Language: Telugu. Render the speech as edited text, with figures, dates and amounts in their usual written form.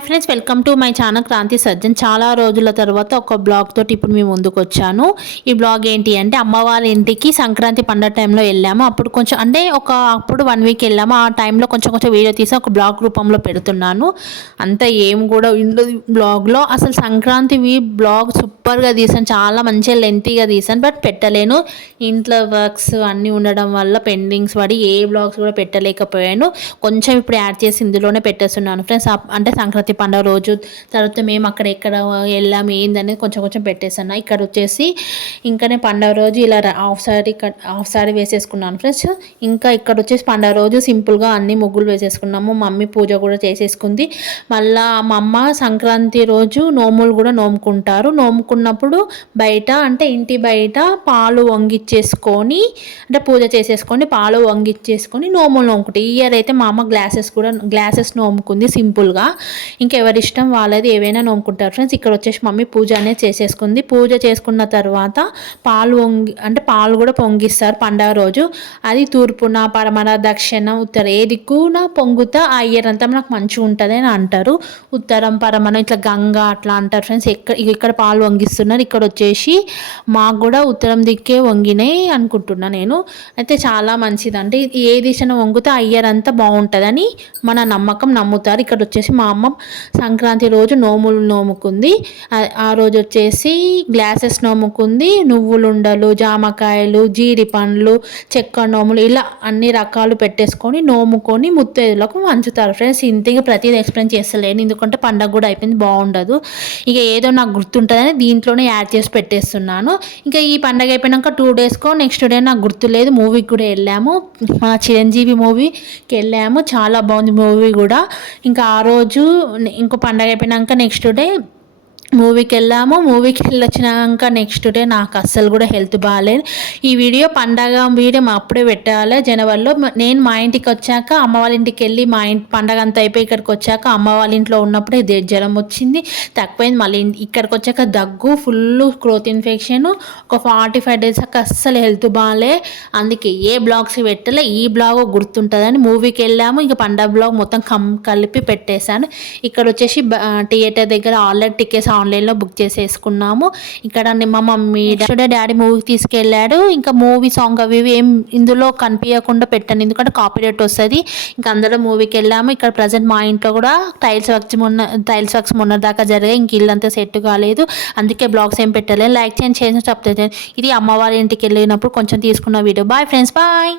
Hi friends, welcome to my channel Kranthi Sajjan. చాలా రోజుల తర్వాత ఒక బ్లాగ్ తోటి ఇప్పుడు మేము ముందుకు వచ్చాను. ఈ బ్లాగ్ ఏంటి అంటే, అమ్మ వాళ్ళ ఇంటికి సంక్రాంతి పండుగ టైంలో వెళ్ళాము. అప్పుడు కొంచెం అంటే అప్పుడు 1 వీక్ వెళ్ళాము. ఆ టైంలో కొంచెం వీడియో తీసి ఒక బ్లాగ్ రూపంలో పెడుతున్నాను. అంతా ఏం కూడా ఉండదు బ్లాగ్లో. అసలు సంక్రాంతి బ్లాగ్ సూపర్గా తీసాను, చాలా మంచిగా లెంతీగా తీసాను. బట్ పెట్టలేను, ఇంట్లో వర్క్స్ అన్నీ ఉండడం వల్ల పెండింగ్స్ పడి ఏ బ్లాగ్స్ కూడా పెట్టలేకపోయాను. కొంచెం ఇప్పుడు యాడ్ చేసి ఇందులోనే పెట్టేస్తున్నాను ఫ్రెండ్స్. అంటే సంక్రాంతి పండుగ రోజు తర్వాత మేము అక్కడ ఎక్కడ వెళ్ళాము ఏందనేది కొంచెం పెట్టేసాను. ఇక్కడ వచ్చేసి ఇంకానే పండుగ రోజు ఇలా హాఫ్ సారీ వేసేసుకున్నాను ఫ్రెండ్స్. ఇంకా ఇక్కడ వచ్చేసి పండుగ రోజు సింపుల్గా అన్ని ముగ్గులు వేసేసుకున్నాము. మమ్మీ పూజ కూడా చేసేసుకుంది. మళ్ళా మా అమ్మ సంక్రాంతి రోజు నోములు కూడా నోముకుంటారు. నోముకున్నప్పుడు బయట అంటే ఇంటి బయట పాలు వంగిచ్చేసుకొని అంటే పూజ చేసేసుకొని పాలు వంగిచ్చేసుకొని నోములు నోముకుంటాయి. ఈ ఇయర్ అయితే మా అమ్మ గ్లాసెస్ నోముకుంది సింపుల్గా. ఇంకెవరిష్టం వాళ్ళది, ఏవైనా నోముకుంటారు ఫ్రెండ్స్. ఇక్కడ వచ్చేసి మమ్మీ పూజ అనేది చేసేసుకుంది. పూజ చేసుకున్న తర్వాత పాలు కూడా పొంగిస్తారు పండగ రోజు. అది తూర్పున పడమర దక్షిణ ఉత్తర ఏ దిక్కున పొంగుతా ఆ ఇయర్ అంతా మనకు మంచిగా ఉంటుంది అని అంటారు. ఉత్తరం పరమన ఇట్లా గంగా అట్లా అంటారు ఫ్రెండ్స్. ఇక్కడ పాలు వంగిస్తున్నారు. ఇక్కడ వచ్చేసి మాకు కూడా ఉత్తరం దిక్కే వంగినాయి అనుకుంటున్నా నేను. అయితే చాలా మంచిది, అంటే ఏ దిశను వంగితే ఆ ఇయర్ అంతా బాగుంటుందని మన నమ్మకం, నమ్ముతారు. ఇక్కడ వచ్చేసి మా అమ్మ సంక్రాంతి రోజు నోములు నోముకుంది. ఆ రోజు వచ్చేసి గ్లాసెస్ నోముకుంది. నువ్వులుండలు, జామకాయలు, జీడి పండ్లు, చెక్క నోములు ఇలా అన్ని రకాలు పెట్టేసుకొని నోముకొని ముత్తైదులకు వంచుతారు ఫ్రెండ్స్. ఇంతగా ప్రతిదీ ఎక్స్ప్లెయిన్ చేస్తలేను, ఎందుకంటే పండగ కూడా అయిపోయింది, బాగుండదు. ఇక ఏదో నాకు గుర్తుంటుందని దీంట్లోనే యాడ్ చేసి పెట్టేస్తున్నాను. ఇంకా ఈ పండగ అయిపోయినాక 2 డేస్కో నెక్స్ట్ డే నాకు గుర్తులేదు మూవీకి కూడా వెళ్ళాము. మా చిరంజీవి మూవీకి వెళ్ళాము, చాలా బాగుంది మూవీ కూడా. ఇంకా ఆ రోజు ఇంకో పండగ అయిపోయినాక నెక్స్ట్ డే మూవీకి వెళ్ళాము. మూవీకి వెళ్ళొచ్చినాక నెక్స్ట్ డే నాకు అస్సలు కూడా హెల్త్ బాగాలేదు. ఈ పండగ వీడియో అప్పుడే పెట్టాలి జనవరిలో. నేను మా ఇంటికి వచ్చాక అమ్మ వాళ్ళ ఇంటికి వెళ్ళి పండగ అంతా అయిపోయి ఇక్కడికి వచ్చాక అమ్మ వాళ్ళ ఇంట్లో ఉన్నప్పుడే జ్వరం వచ్చింది, తక్కువైంది. మళ్ళీ ఇక్కడికి వచ్చాక దగ్గు, ఫుల్ గ్రోత్ ఇన్ఫెక్షన్. ఒక 45 డేస్ దాకా అస్సలు హెల్త్ బాగాలే. అందుకే ఏ బ్లాగ్స్ పెట్టలే. ఈ బ్లాగ్ గుర్తుంటుందని మూవీకి వెళ్ళాము. ఇంకా పండగ బ్లాగ్ మొత్తం కలిపి పెట్టేశాను. ఇక్కడ వచ్చేసి థియేటర్ దగ్గర ఆల్రెడీ టికెట్స్ ఆన్లైన్లో బుక్ చేసేసుకున్నాము. ఇక్కడ మా మమ్మీ డాడీ మూవీకి తీసుకెళ్ళాడు. ఇంకా మూవీ సాంగ్ అవి ఏం ఇందులో కనిపించకుండా పెట్టాను, ఎందుకంటే కాపీరైట్ వస్తుంది. ఇంకా అందరం మూవీకి వెళ్ళాము. ఇక్కడ ప్రజెంట్ మా ఇంట్లో కూడా టైల్స్ వర్క్స్ మొన్న దాకా జరిగాయి. ఇంక ఇల్లంతా సెట్ కాలేదు, అందుకే బ్లాగ్స్ ఏం పెట్టలేదు. లైక్ చేయండి, చెప్తాను. ఇది అమ్మ వాళ్ళ ఇంటికి వెళ్ళినప్పుడు కొంచెం తీసుకున్న వీడియో. Bye friends, bye.